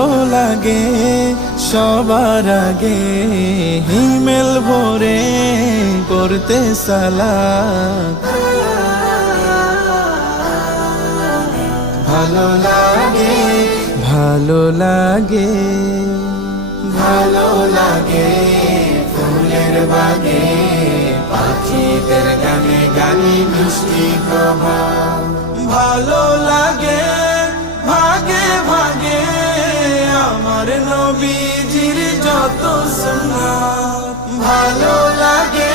ভালো লাগে সবার আগে হিমেল ভরে করতে সালাত। ভালো লাগে ভালো লাগে ভালো লাগে ফুলের বাগে পাখিদের গানে গানে মিষ্টি প্রভাত। ভালো লাগে ভাগে ভাগে আমার নবীজির যত সুন্নাত। ভালো লাগে